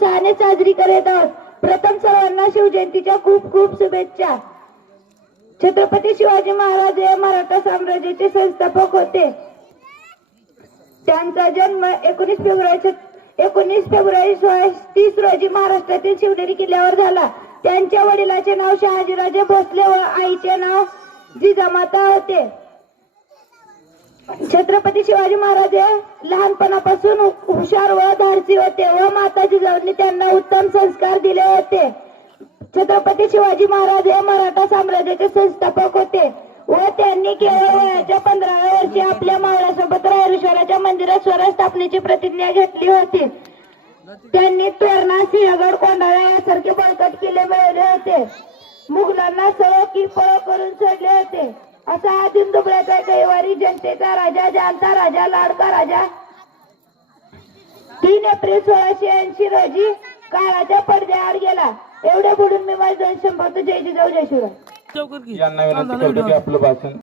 उत्साहाने साजरी करत आहोत. प्रथम सर्वांना शिवजयंतीच्या खूप खूप शुभेच्छा. छत्रपती शिवाजी महाराज हे मराठा साम्राज्याचे संस्थापक होते. त्यांचा जन्म 19 फेब्रुवारी 1630 रोजी महाराष्ट्रातील शिवनेरी किल्ल्यावर झाला. त्यांच्या वडिलाचे नाव शहाजीराजे भोसले व आईचे नाव जिजामाता होते. छत्रपती शिवाजी महाराज हे लहानपणापासून हुशार व धाडसी होते व माता जिजाऊंनी त्यांना उत्तम संस्कार दिले होते. छत्रपती शिवाजी महाराज हे मराठा साम्राज्याचे संस्थापक होते व त्यांनी केवळ वयाच्या 15व्या वर्षी आपल्या मावळ्यासोबत रायरेश्वराच्या मंदिरात स्वराज स्थापनेची प्रतिज्ञा घेतली होती. त्यांनी तोरणा, सिंहगड, कोंढाळा यासारखे बळकट किल्ले मिळवले होते. मुघलांना सह की पळ करून सोडले होते. असा हा दिनदुबळ्याचा कैवारी, जनतेचा राजा, जानता राजा, लाडका राजा 3 एप्रिल 1680 रोजी काळाच्या पडद्याआड गेला. एवढे बोलून मी माझे 200 जय जिजाऊ जय शिवराय. यांना विनंती करतो की आपलं भाषण